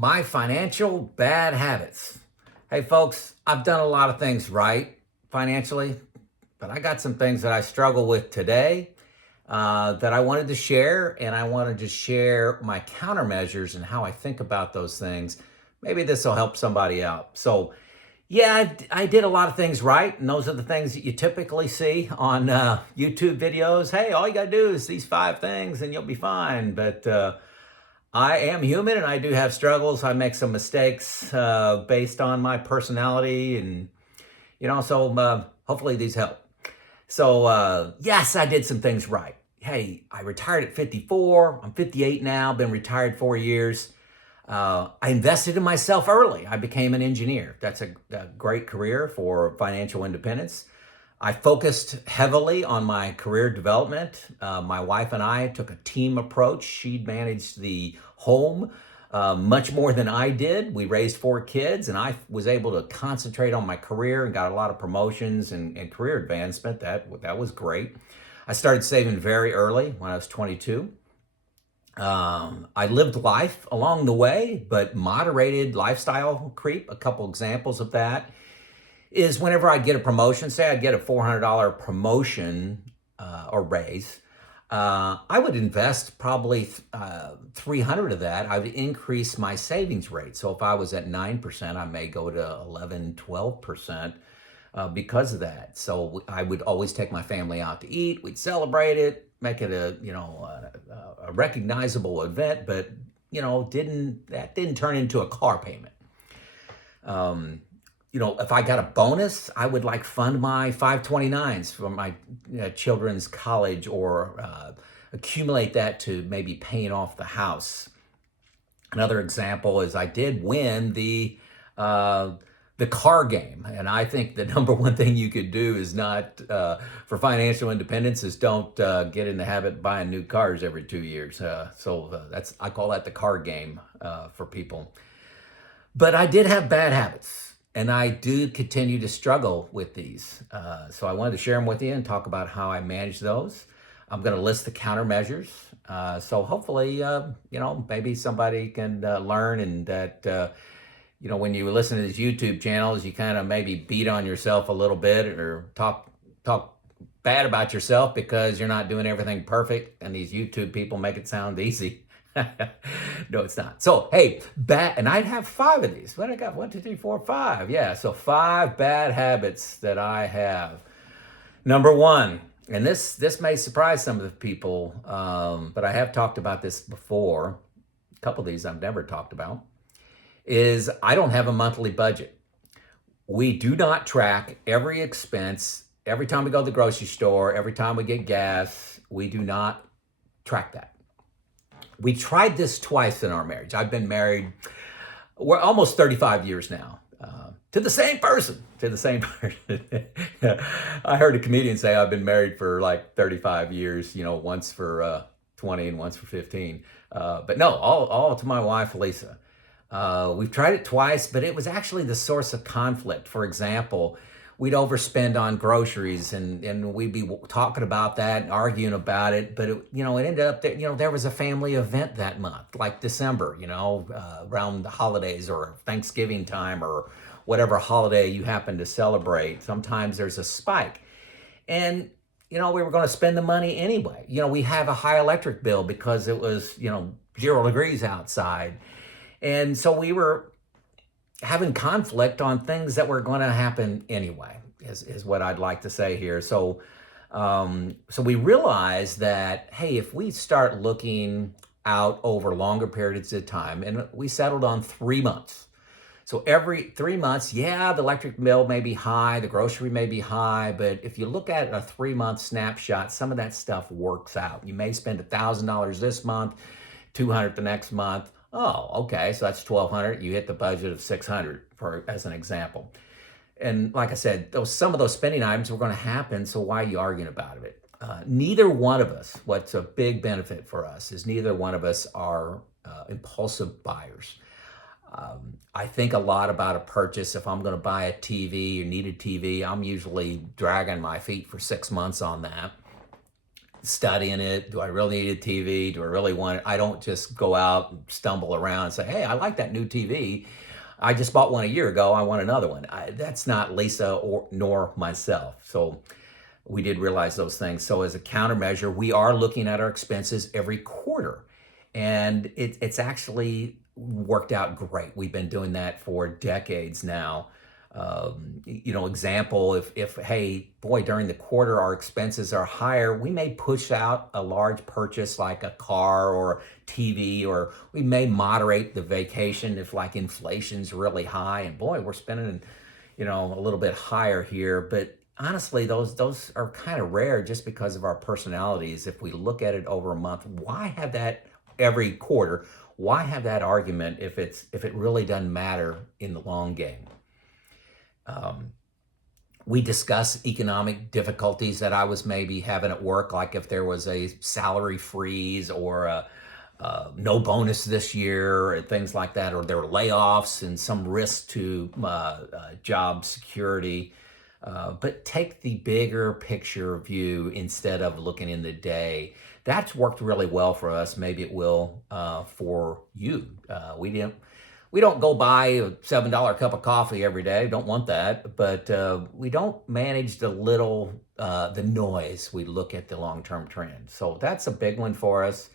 My financial bad habits. Hey, folks, I've done a lot of things right financially, but I got some things that I struggle with today that I wanted to share, and I wanted to share my countermeasures and how I think about those things. Maybe this will help somebody out. So, yeah, I did a lot of things right, and those are the things that you typically see on YouTube videos. Hey, all you got to do is these 5 things, and you'll be fine. But I am human and I do have struggles. I make some mistakes based on my personality, and so hopefully these help. So yes, I did some things right. Hey, I retired at 54. I'm 58 now, been retired 4 years. I invested in myself early. I became an engineer. That's a great career for financial independence. I focused heavily on my career development. My wife and I took a team approach. She managed the home much more than I did. We raised 4 kids, and I was able to concentrate on my career and got a lot of promotions and career advancement. That was great. I started saving very early when I was 22. I lived life along the way, but moderated lifestyle creep. A couple examples of that is whenever I get a promotion, say I get a $400 promotion or raise, I would invest probably 300 of that. I would increase my savings rate. So if I was at 9%, I may go to 11, 12% because of that. So I would always take my family out to eat. We'd celebrate it, make it a recognizable event, but that didn't turn into a car payment. If I got a bonus, I would fund my 529s for my children's college, or accumulate that to maybe paying off the house. Another example is I did win the car game, and I think the number one thing you could do is not for financial independence is don't get in the habit of buying new cars every 2 years. I call that the car game for people. But I did have bad habits. And I do continue to struggle with these. So I wanted to share them with you and talk about how I manage those. I'm going to list the countermeasures. So hopefully, maybe somebody can learn, and that, when you listen to these YouTube channels, you kind of maybe beat on yourself a little bit, or talk bad about yourself because you're not doing everything perfect. And these YouTube people make it sound easy. No, it's not. So, hey, and I'd have 5 of these. What I got? 1, 2, 3, 4, 5. Yeah, so 5 bad habits that I have. Number 1, and this may surprise some of the people, but I have talked about this before. A couple of these I've never talked about, is I don't have a monthly budget. We do not track every expense. Every time we go to the grocery store, every time we get gas, we do not track that. We tried this twice in our marriage. I've been married, we're almost 35 years now, to the same person. I heard a comedian say I've been married for 35 years, once for 20 and once for 15. But no, all to my wife, Lisa. We've tried it twice, but it was actually the source of conflict. For example, we'd overspend on groceries, and we'd be talking about that and arguing about it. But it ended up that, there was a family event that month, like December, around the holidays or Thanksgiving time or whatever holiday you happen to celebrate. Sometimes there's a spike. And, we were going to spend the money anyway. We have a high electric bill because it was, 0 degrees outside. And so we were having conflict on things that were going to happen anyway, is what I'd like to say here. So we realized that, hey, if we start looking out over longer periods of time, and we settled on 3 months. So every 3 months, the electric bill may be high, the grocery may be high, but if you look at a 3-month snapshot, some of that stuff works out. You may spend $1,000 this month, $200 the next month. Oh, okay, so that's $1,200. You hit the budget of $600, as an example. And like I said, some of those spending items were going to happen, so why are you arguing about it? Neither one of us, what's a big benefit for us, is neither one of us are impulsive buyers. I think a lot about a purchase. If I'm going to buy a TV or need a TV, I'm usually dragging my feet for 6 months on that. studying it. Do I really need a TV? Do I really want it? I don't just go out and stumble around and say, hey, I like that new TV. I just bought one a year ago. I want another one. That's not Lisa or nor myself. So we did realize those things. So as a countermeasure, we are looking at our expenses every quarter. And it's actually worked out great. We've been doing that for decades now. Example, if hey, boy, during the quarter our expenses are higher, we may push out a large purchase like a car or TV, or we may moderate the vacation if like inflation's really high and boy, we're spending, a little bit higher here. But honestly, those are kind of rare just because of our personalities. If we look at it over a month, why have that every quarter? Why have that argument if it really doesn't matter in the long game? We discuss economic difficulties that I was maybe having at work, like if there was a salary freeze or no bonus this year, or things like that, or there were layoffs and some risk to job security. But take the bigger picture view instead of looking in the day. That's worked really well for us. Maybe it will for you. We don't go buy a $7 cup of coffee every day. Don't want that. But we don't manage the noise. We look at the long-term trend. So that's a big one for us.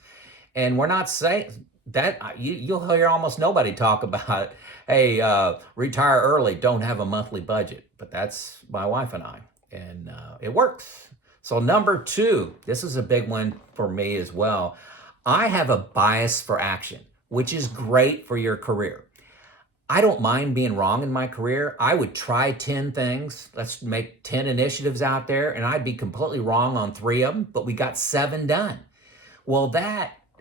And we're not saying that you'll hear almost nobody talk about, hey, retire early, don't have a monthly budget. But that's my wife and I, and it works. So number 2, this is a big one for me as well. I have a bias for action, which is great for your career. I don't mind being wrong in my career. I would try 10 things. Let's make 10 initiatives out there, and I'd be completely wrong on 3 of them, but we got 7 done. Well,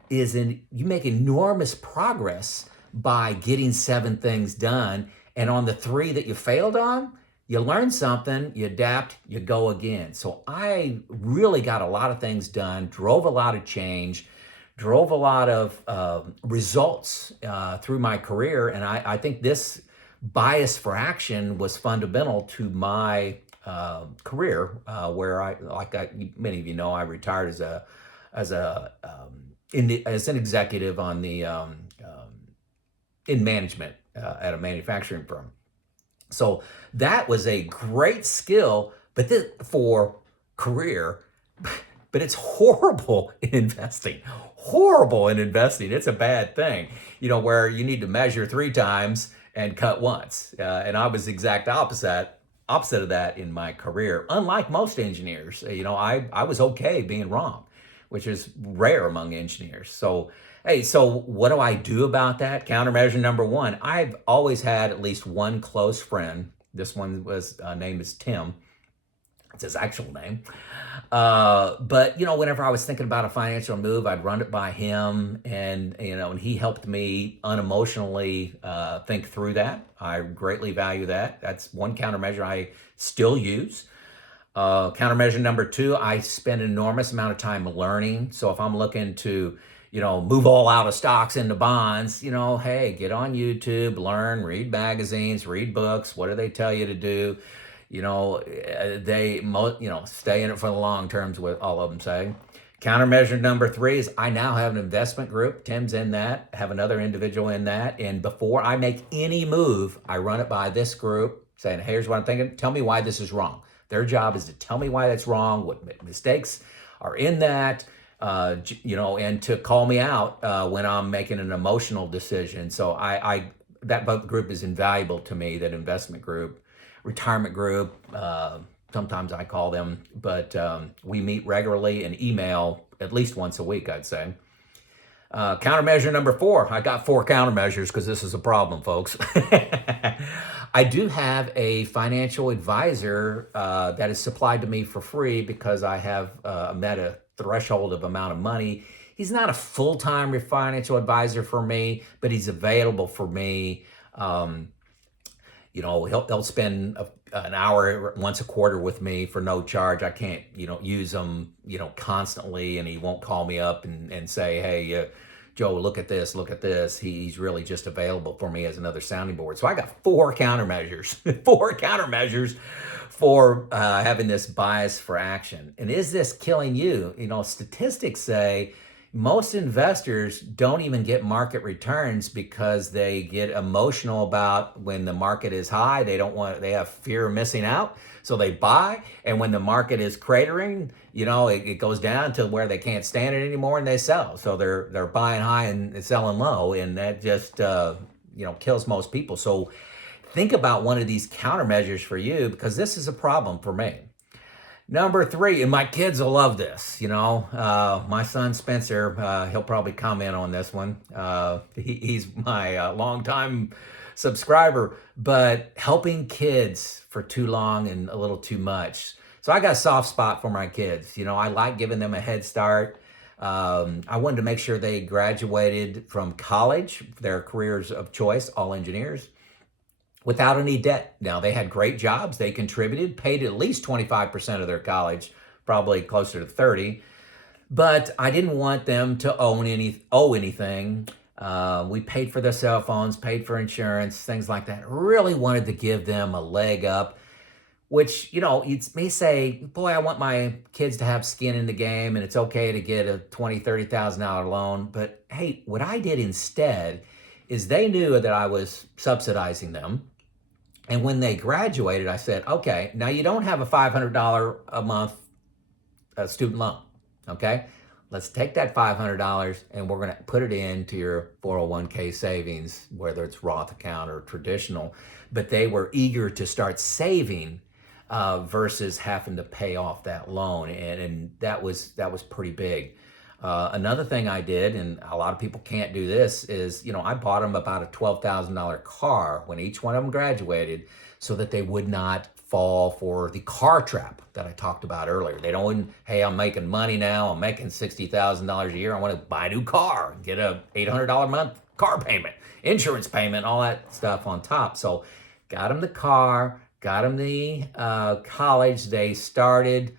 you make enormous progress by getting 7 things done, and on the 3 that you failed on, you learn something, you adapt, you go again. So I really got a lot of things done, drove a lot of change, drove a lot of results through my career. And I think this bias for action was fundamental to my career, where many of you know, I retired as an executive on the in management at a manufacturing firm. So that was a great skill, but for career, but it's horrible in investing. Horrible in investing. It's a bad thing, where you need to measure 3 times and cut once. And I was the exact opposite of that in my career. Unlike most engineers, I was okay being wrong, which is rare among engineers. So, hey, so what do I do about that? Countermeasure number 1, I've always had at least one close friend. This one was name is Tim. It's his actual name. But, whenever I was thinking about a financial move, I'd run it by him, and he helped me unemotionally think through that. I greatly value that. That's one countermeasure I still use. Countermeasure number 2, I spend an enormous amount of time learning. So if I'm looking to, move all out of stocks into bonds, hey, get on YouTube, learn, read magazines, read books. What do they tell you to do? Stay in it for the long terms, what all of them say. Countermeasure number 3 is I now have an investment group. Tim's in that, have another individual in that. And before I make any move, I run it by this group saying, hey, here's what I'm thinking. Tell me why this is wrong. Their job is to tell me why that's wrong, what mistakes are in that, and to call me out when I'm making an emotional decision. So that both group is invaluable to me, that investment group. Retirement group, sometimes I call them, but we meet regularly and email at least once a week, I'd say. Countermeasure number 4, I got 4 countermeasures because this is a problem, folks. I do have a financial advisor that is supplied to me for free because I have met a threshold of amount of money. He's not a full-time financial advisor for me, but he's available for me. He'll spend an hour once a quarter with me for no charge. I can't, use him, constantly, and he won't call me up and say, hey, Joe, look at this, look at this. He's really just available for me as another sounding board. So I got 4 countermeasures, 4 countermeasures for having this bias for action. And is this killing you? You know, statistics say most investors don't even get market returns because they get emotional about when the market is high. They have fear of missing out. So they buy. And when the market is cratering, you know, it goes down to where they can't stand it anymore and they sell. So they're buying high and selling low. And that just, kills most people. So think about one of these countermeasures for you, because this is a problem for me. Number 3, and my kids will love this. My son Spencer, he'll probably comment on this one. He's my longtime subscriber, but helping kids for too long and a little too much. So I got a soft spot for my kids. I like giving them a head start. I wanted to make sure they graduated from college, their careers of choice, all engineers, without any debt. Now, they had great jobs. They contributed, paid at least 25% of their college, probably closer to 30. But I didn't want them to owe anything. We paid for their cell phones, paid for insurance, things like that. Really wanted to give them a leg up, which, you may say, boy, I want my kids to have skin in the game and it's okay to get a $20,000, $30,000 loan. But hey, what I did instead is they knew that I was subsidizing them. And when they graduated, I said, okay, now you don't have a $500 a month student loan, okay? Let's take that $500 and we're gonna put it into your 401k savings, whether it's Roth account or traditional. But they were eager to start saving versus having to pay off that loan. And that was pretty big. Another thing I did, and a lot of people can't do this, is, I bought them about a $12,000 car when each one of them graduated so that they would not fall for the car trap that I talked about earlier. They don't, hey, I'm making money now, I'm making $60,000 a year, I want to buy a new car, get a $800 a month car payment, insurance payment, all that stuff on top. So got them the car, got them the college. They started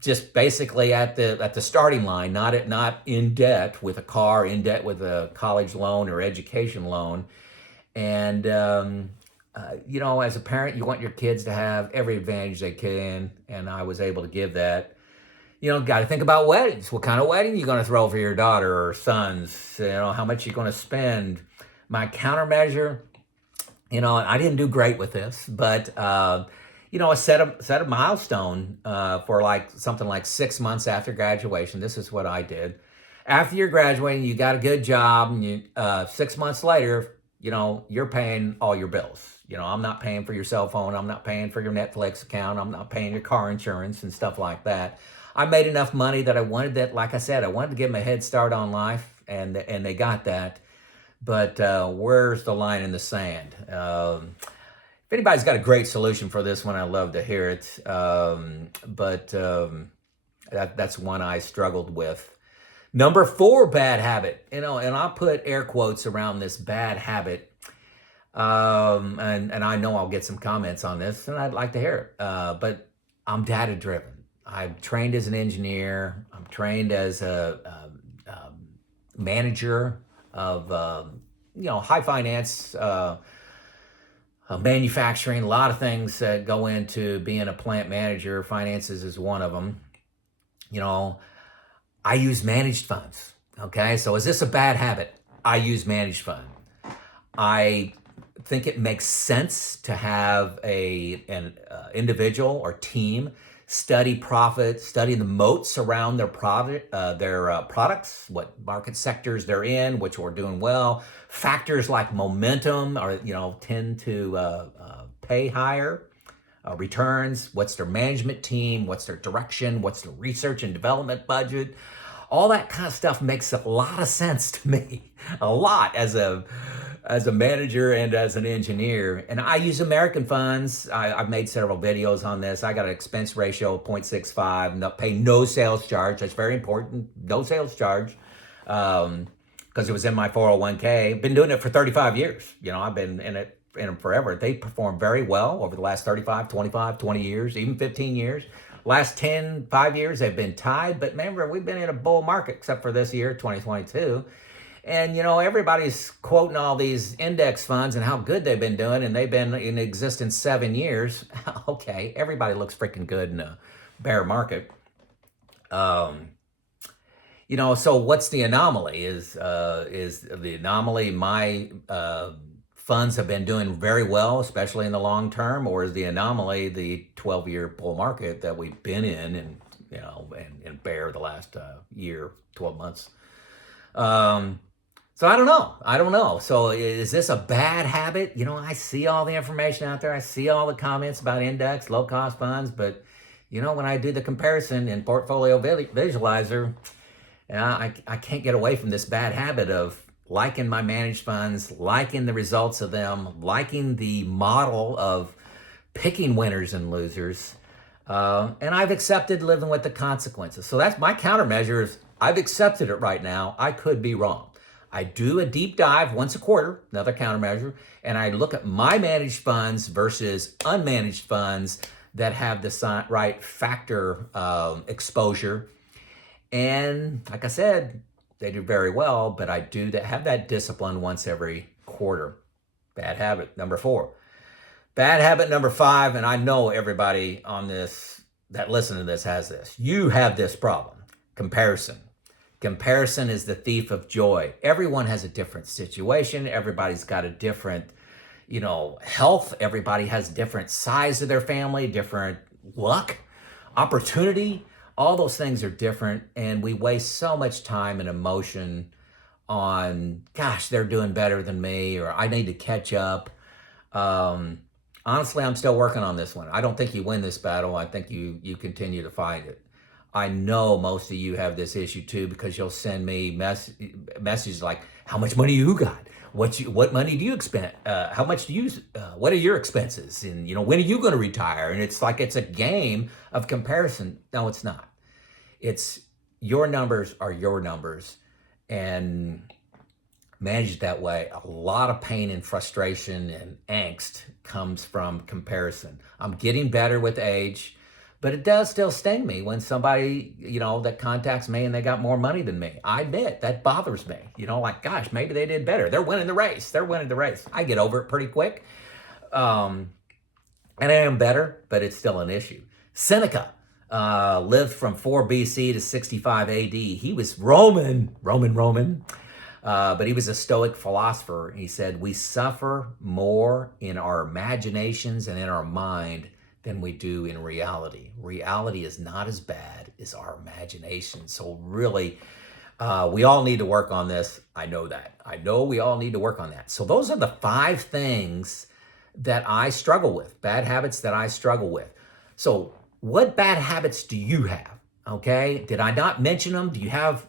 just basically at the starting line, not in debt with a car, in debt with a college loan or education loan. And as a parent, you want your kids to have every advantage they can, and I was able to give that. Got to think about weddings. What kind of wedding you going to throw for your daughter or sons? How much you going to spend. My countermeasure, I didn't do great with this, but I set a milestone for something like 6 months after graduation. This is what I did. After you're graduating, you got a good job, and 6 months later, you're paying all your bills. I'm not paying for your cell phone. I'm not paying for your Netflix account. I'm not paying your car insurance and stuff like that. I made enough money that I wanted that, like I said, I wanted to give them a head start on life, and they got that. But where's the line in the sand? If anybody's got a great solution for this one, I'd love to hear it. That's one I struggled with. Number 4, bad habit. And I'll put air quotes around this bad habit. And I know I'll get some comments on this, and I'd like to hear it. But I'm data driven. I'm trained as an engineer. I'm trained as a manager of high finance. Manufacturing, a lot of things that go into being a plant manager. Finances is one of them. I use managed funds. Okay, so is this a bad habit? I use managed fund. I think it makes sense to have an individual or team study profit, study the moats around their products, what market sectors they're in, which are doing well. Factors like momentum tend to pay higher returns. What's their management team? What's their direction? What's the research and development budget? All that kind of stuff makes a lot of sense to me. A lot as a manager and as an engineer. And I use American funds. I've made several videos on this. I got an expense ratio of 0.65, pay no sales charge. That's very important. No sales charge. Because it was in my 401k. Been doing it for 35 years. I've been in it forever. They perform very well over the last 35, 25, 20 years, even 15 years. Last 5 years, they've been tied. But remember, we've been in a bull market, except for this year, 2022. And, everybody's quoting all these index funds and how good they've been doing, and they've been in existence 7 years. Okay, everybody looks freaking good in a bear market. So what's the anomaly? Is the anomaly my funds have been doing very well, especially in the long term, or is the anomaly the 12-year bull market that we've been in and bear the last year, 12 months? So I don't know. So is this a bad habit? I see all the information out there. I see all the comments about index, low cost funds, but when I do the comparison in Portfolio Visualizer, I can't get away from this bad habit of liking my managed funds, liking the results of them, liking the model of picking winners and losers. And I've accepted living with the consequences. So that's my countermeasure is I've accepted it right now. I could be wrong. I do a deep dive once a quarter, another countermeasure, and I look at my managed funds versus unmanaged funds that have the right factor exposure. And like I said, they do very well, but I do have that discipline once every quarter. Bad habit number 4. Bad habit number 5, and I know everybody on this that listen to this has this. You have this problem, comparison. Comparison is the thief of joy. Everyone has a different situation. Everybody's got a different, health. Everybody has different size of their family, different luck, opportunity. All those things are different. And we waste so much time and emotion on, gosh, they're doing better than me, or I need to catch up. Honestly, I'm still working on this one. I don't think you win this battle. I think you continue to fight it. I know most of you have this issue too, because you'll send me messages like, how much money you got? What money do you expend? How much do you, what are your expenses? And, when are you going to retire? And it's like, it's a game of comparison. No, it's not. It's your numbers are your numbers, and managed that way. A lot of pain and frustration and angst comes from comparison. I'm getting better with age. But it does still sting me when somebody, that contacts me and they got more money than me. I admit that bothers me. Like, gosh, maybe they did better. They're winning the race. I get over it pretty quick. And I am better, but it's still an issue. Seneca lived from 4 BC to 65 AD. He was Roman, but he was a Stoic philosopher. He said, we suffer more in our imaginations and in our mind than we do in reality. Reality is not as bad as our imagination. So really, we all need to work on this. I know that. I know we all need to work on that. So those are the 5 things that I struggle with, bad habits that I struggle with. So what bad habits do you have? Okay, did I not mention them? Do you have,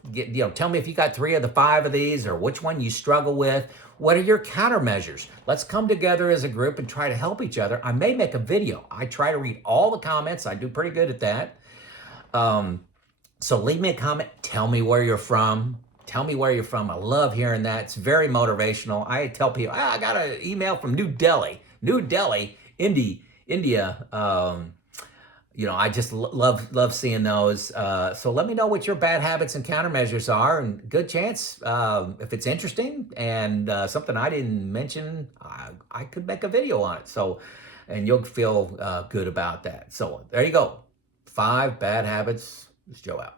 tell me if you got 3 of the 5 of these, or which one you struggle with. What are your countermeasures? Let's come together as a group and try to help each other. I may make a video. I try to read all the comments. I do pretty good at that. So leave me a comment. Tell me where you're from. I love hearing that. It's very motivational. I tell people, I got an email from New Delhi, India. I just love seeing those. So let me know what your bad habits and countermeasures are, and good chance, if it's interesting and something I didn't mention, I could make a video on it. So, and you'll feel good about that. So there you go. 5 bad habits. This is Joe out.